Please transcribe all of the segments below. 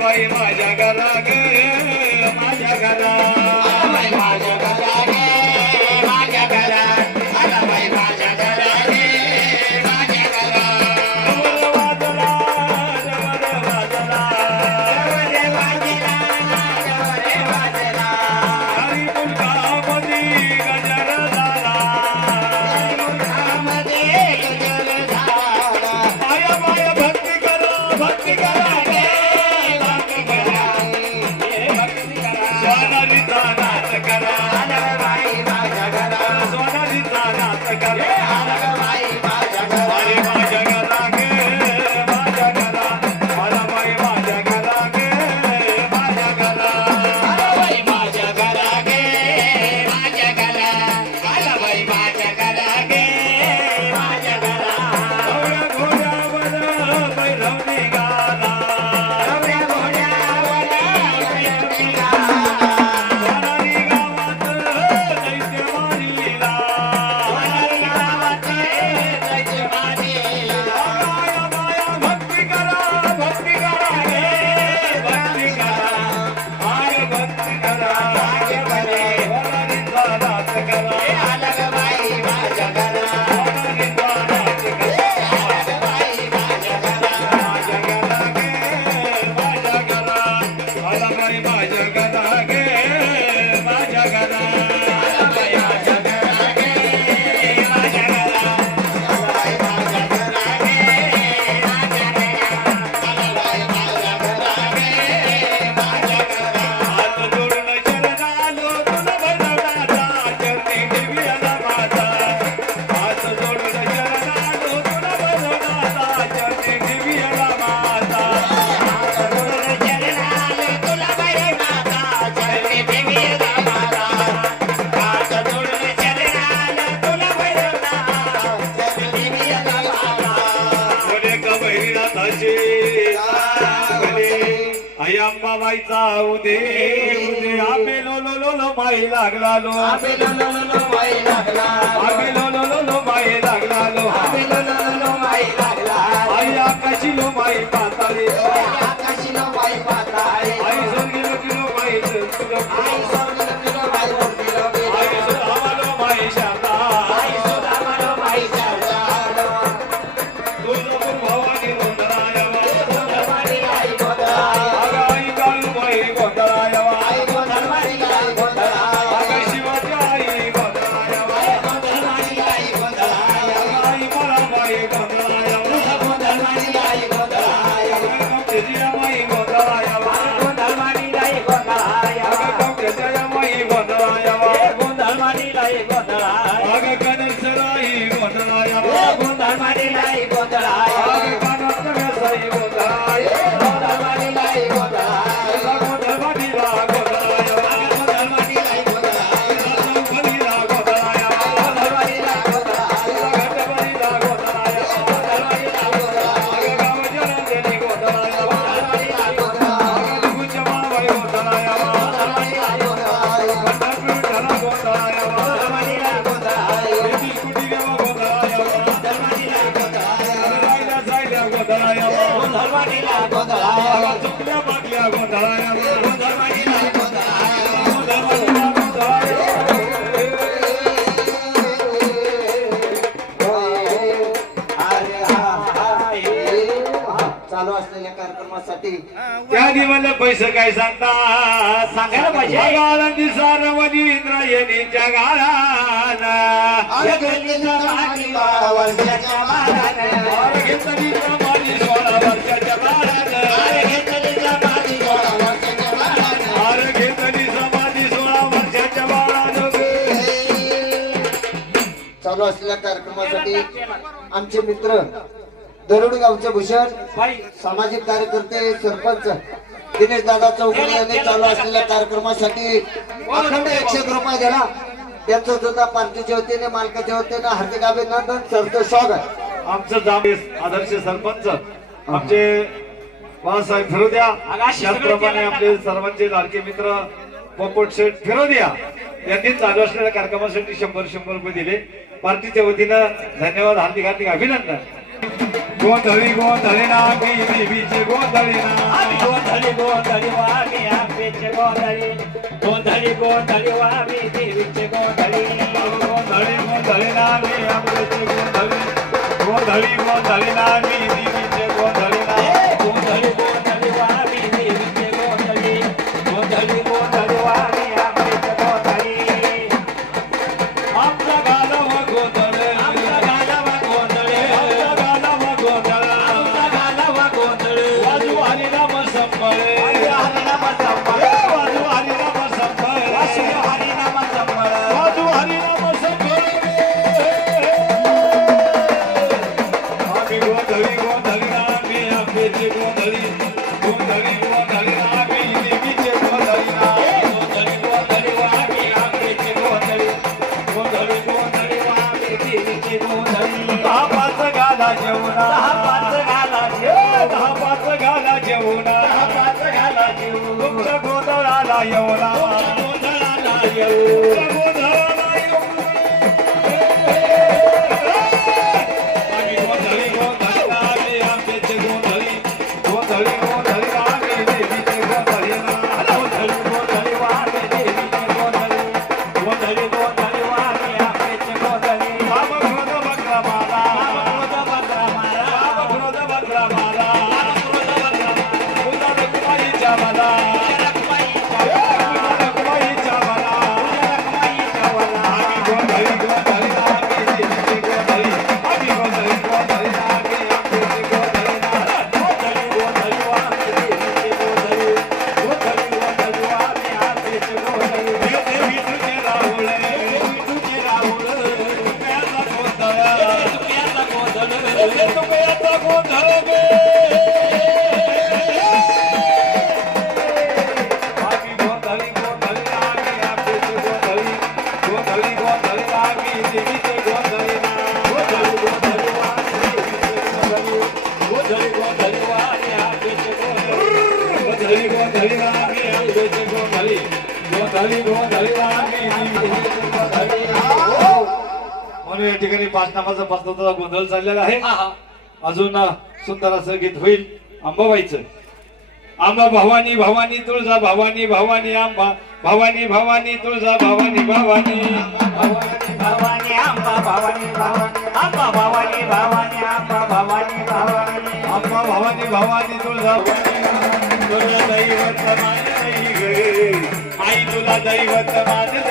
बाई माझ्या घरा ग माझ्या घरा Hare अंबाबाईचा उदे उदे आबे लो लो लो लो माई लागला लो आबे लो लो लो लो माई लागला आबे लो लो लो लो माई लागला लो आबे लो लो लो माई लागला आई आकाशी लो माई पाताळी लो असलेल्या कार्यक्रमासाठी. त्या दिवस पैसे काय सांगतात? सांगायला पाहिजे. इंद्रायणीच्या समाधी सोळा वर्षाच्या बाळानं. चालू असलेल्या कार्यक्रमासाठी आमचे मित्र दरोड गावचे भूषण सामाजिक कार्यकर्ते सरपंच दिनेश दादा चौकडे यांनी चालू असलेल्या कार्यक्रमासाठी अखंड एकशे एक रुपये दिला. त्यांचं सुद्धा पार्टीच्या वतीने मालकाच्या वतीने हार्दिक अभिनंदन सरचं स्वागत. आमचं जामे आदर्श सरपंच. आमचे बाळासाहेब फिरोद्या त्याचप्रमाणे आपले सर्वांचे लाडके मित्र पोपट शेठ फिरोदिया यांनी चालू असलेल्या कार्यक्रमासाठी शंभर शंभर रुपये दिले. पार्टीच्या वतीनं धन्यवाद हार्दिक हार्दिक अभिनंदन. गोंधळी गोंधळी ना मी देवीचे गोंधळी ना गोंधळी गोंधळी वामी आंबेचे गोंधळी गोंधळी गोंधळी वामी देवीचे गोंधळी गोंधळी गोंधळी ना मी आंबेचे गोंधळी गोंधळी गोंधळी ना मी देवीचे गोंधळी ना गोंधळी યો રામ गोंधळ हे तुझ्याचा गोंधळ गे आम्ही ठिकाणी पाच नामाचा पाच नामाचा गोंधळ चाललेला आहे. अजून सुंदर असं गीत होईल. आंबाबाईचं. आंबा भवानी भवानी तुळजा भवानी भवानी आंबा भवानी भवानी तुळजा भवानी भवानी. भवानी भवानी आंबा भवानी भवानी आंबा भवानी. भवानी आंबा भवानी भवानी आंबा भवानी भवानी तुळजा तुला दैवत मान गे. आई तुला दैवत मान गे.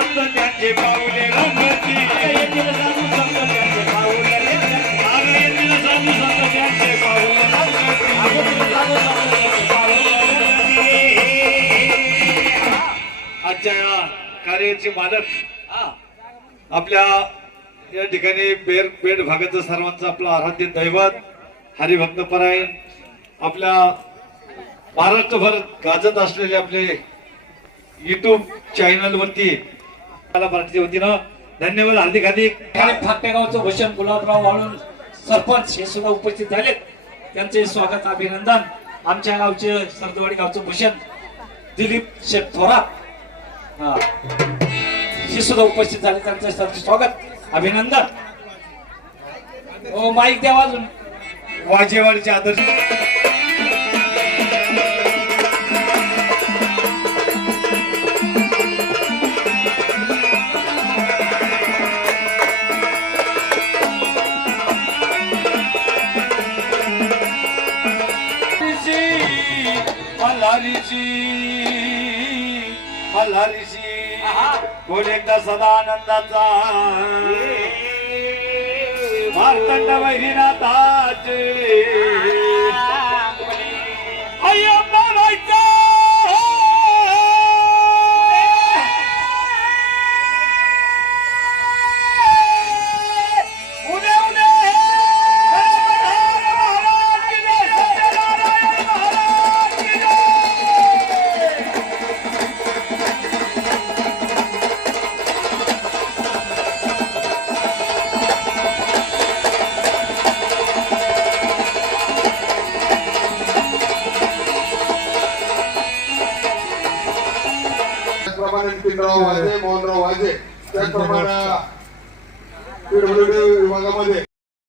संत त्यांचे पाऊले रंगती. आपल्या या ठिकाणी बेर बेड भागाचं सर्वांचं आपलं आराध्य दैवत हरिभक्त परायण आपल्या महाराष्ट्रभर गाजत असलेले आपले युट्यूब चॅनलवरती मराठीच्या वतीनं धन्यवाद हार्दिक हार्दिक. आणि फाटेगावचं भूषण गुलाबराव वाळून सरपंच हे सुद्धा उपस्थित झाले त्यांचे स्वागत अभिनंदन. आमच्या गावचे सरदवाडी गावचं भूषण दिलीप शेठ थोरात. हा. हे सुद्धा उपस्थित झाले त्यांचं स्वागत अभिनंदन. हो माईक द्या वाजून वाजेवाडीचे आदर्श मल्हारीची कोण एकदा सदा आनंदाचा मार्तंड वैरीनाथाचे